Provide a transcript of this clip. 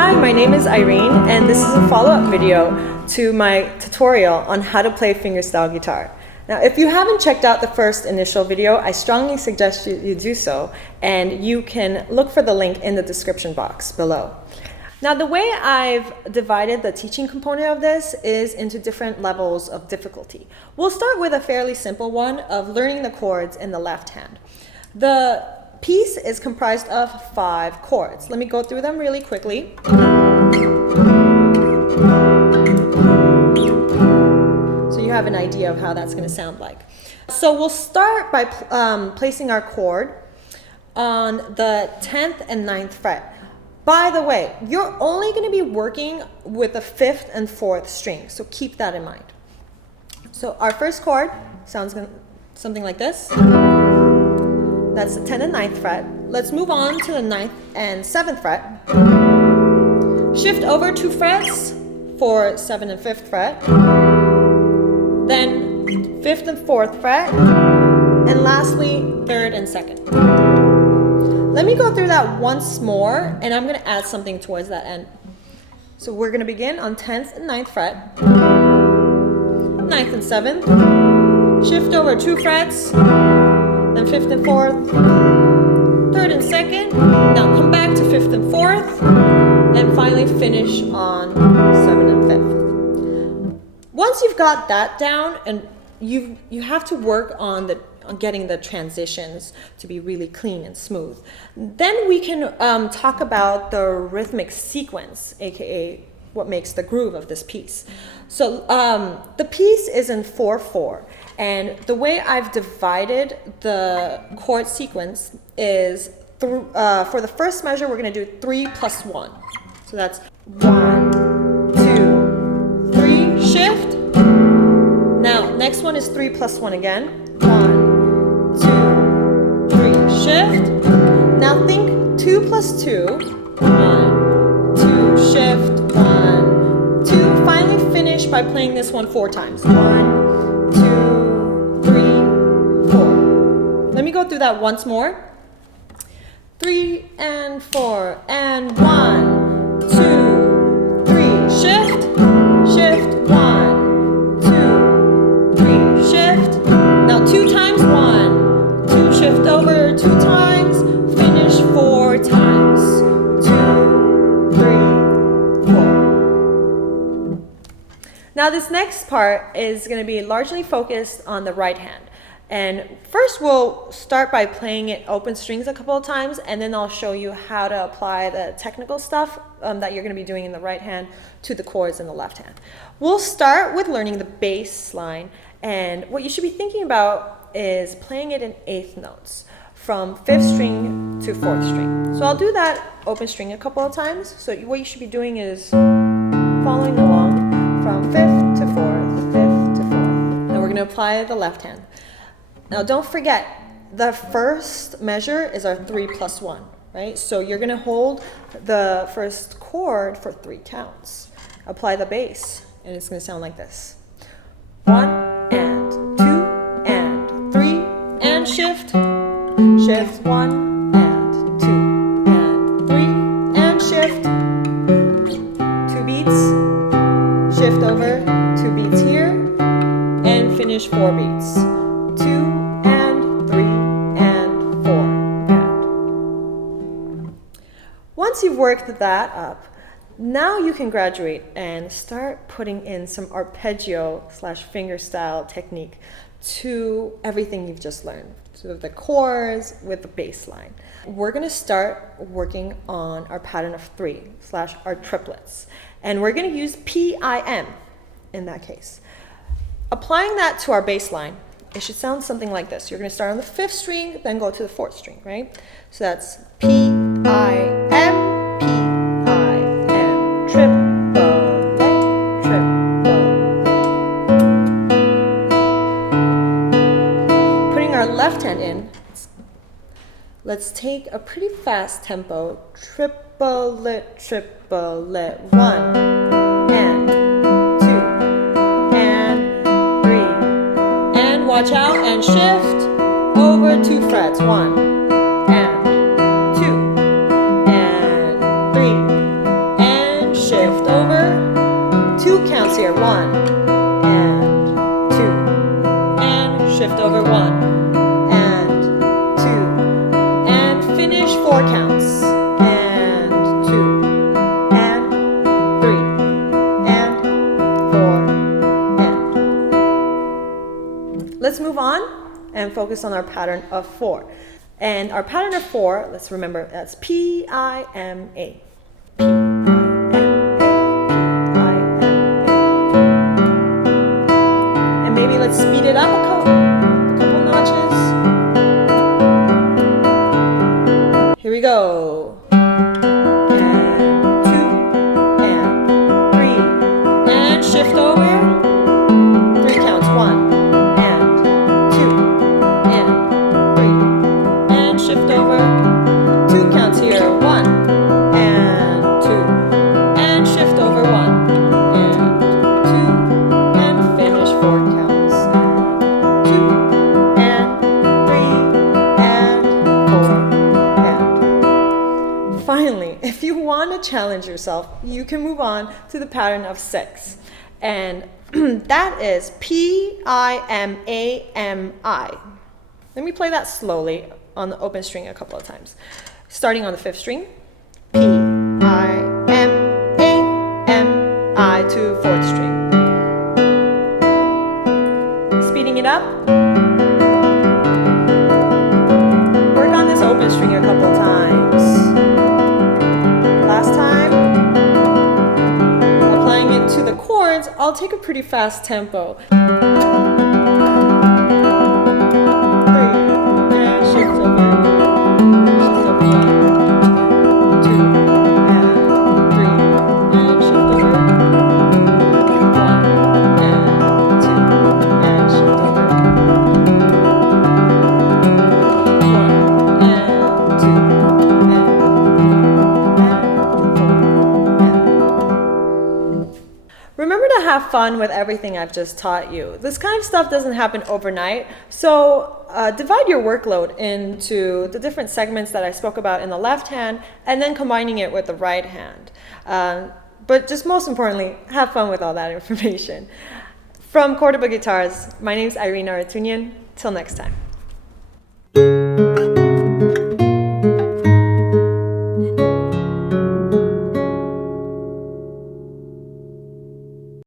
Hi, my name is Irene, and this is a follow-up video to my tutorial on how to play fingerstyle guitar. Now, if you haven't checked out the first initial video, I strongly suggest you do so, and you can look for the link in the description box below. Now, the way I've divided the teaching component of this is into different levels of difficulty. We'll start with a fairly simple one of learning the chords in the left hand. The piece is comprised of 5 chords. Let me go through them really quickly. So you have an idea of how that's going to sound like. So we'll start by placing our chord on the 10th and 9th fret. By the way, you're only going to be working with the 5th and 4th string, so keep that in mind. So our first chord sounds something like this. That's the 10th and 9th fret. Let's move on to the 9th and 7th fret. Shift over 2 frets for 7th and 5th fret. Then 5th and 4th fret. And lastly, 3rd and 2nd. Let me go through that once more, and I'm going to add something towards that end. So we're going to begin on 10th and 9th fret. 9th and 7th. Shift over 2 frets. Then 5th and 4th, 3rd and 2nd, now come back to 5th and 4th, and finally finish on 7th and 5th. Once you've got that down, and you have to work on getting the transitions to be really clean and smooth, then we can talk about the rhythmic sequence, aka what makes the groove of this piece. So the piece is in 4/4, and the way I've divided the chord sequence is for the first measure we're going to do 3 plus 1. So that's 1, 2, 3, shift. Now next one is 3 plus 1 again. 1, 2, 3, shift. Now think 2 plus 2. 1, 2, shift. 1, 2. Finally finish by playing this one 4 times. 1, 2, 3, 4. Let me go through that once more. 3 and 4 and 1, 2, 3. Shift, shift. 1, 2, 3. Shift. Now 2 times. 1, 2. Shift over 2 times. Finish 4 times. 2, 3, 4. Now this next part is going to be largely focused on the right hand. And first we'll start by playing it open strings a couple of times, and then I'll show you how to apply the technical stuff that you're going to be doing in the right hand to the chords in the left hand. We'll start with learning the bass line, and what you should be thinking about is playing it in 8th notes from 5th string to 4th string. So I'll do that open string a couple of times. So what you should be doing is following along from 5th to 4th, 5th to 4th. Now we're going to apply the left hand. Now don't forget, the first measure is our 3 plus 1, right? So you're going to hold the first chord for 3 counts. Apply the bass, and it's going to sound like this. 1 and 2 and 3 and shift. Shift 1 and 2 and 3 and shift. 2 beats. Shift over 2 beats here and finish 4 beats. 2 and 3 and 4 and. Once you've worked that up, now you can graduate and start putting in some arpeggio / fingerstyle technique to everything you've just learned. So the chords with the bass line. We're going to start working on our pattern of 3 / our triplets. And we're going to use PIM in that case. Applying that to our bass line, it should sound something like this. You're going to start on the 5th string, then go to the 4th string, right? So that's PIM, triple, triple. Putting our left hand in, let's take a pretty fast tempo. Triplet, triplet. 1 and 2 and 3. And watch out and shift over 2 frets. 1 and 2 and 3 counts. And 2, and 3, and 4, and. Let's move on and focus on our pattern of 4. And our pattern of 4, let's remember, that's P-I-M-A. And maybe let's speed it up a couple notches. Here we go. And 2, and 3, and shift over. 3 counts, 1. Shift over, 2 counts here, 1, and 2, and shift over, 1, and 2, and finish 4 counts, and 2, and 3, and 4, and. Finally, if you want to challenge yourself, you can move on to the pattern of 6, and that is P-I-M-A-M-I. Let me play that slowly on the open string a couple of times. Starting on the 5th string, P-I-M-A-M-I to 4th string. Speeding it up. Work on this open string a couple of times. Last time, applying it to the chords, I'll take a pretty fast tempo. Have fun with everything I've just taught you. This kind of stuff doesn't happen overnight, so divide your workload into the different segments that I spoke about in the left hand and then combining it with the right hand. But just most importantly, have fun with all that information. From Cordoba Guitars, my name is Iren Arutyunyan. Till next time.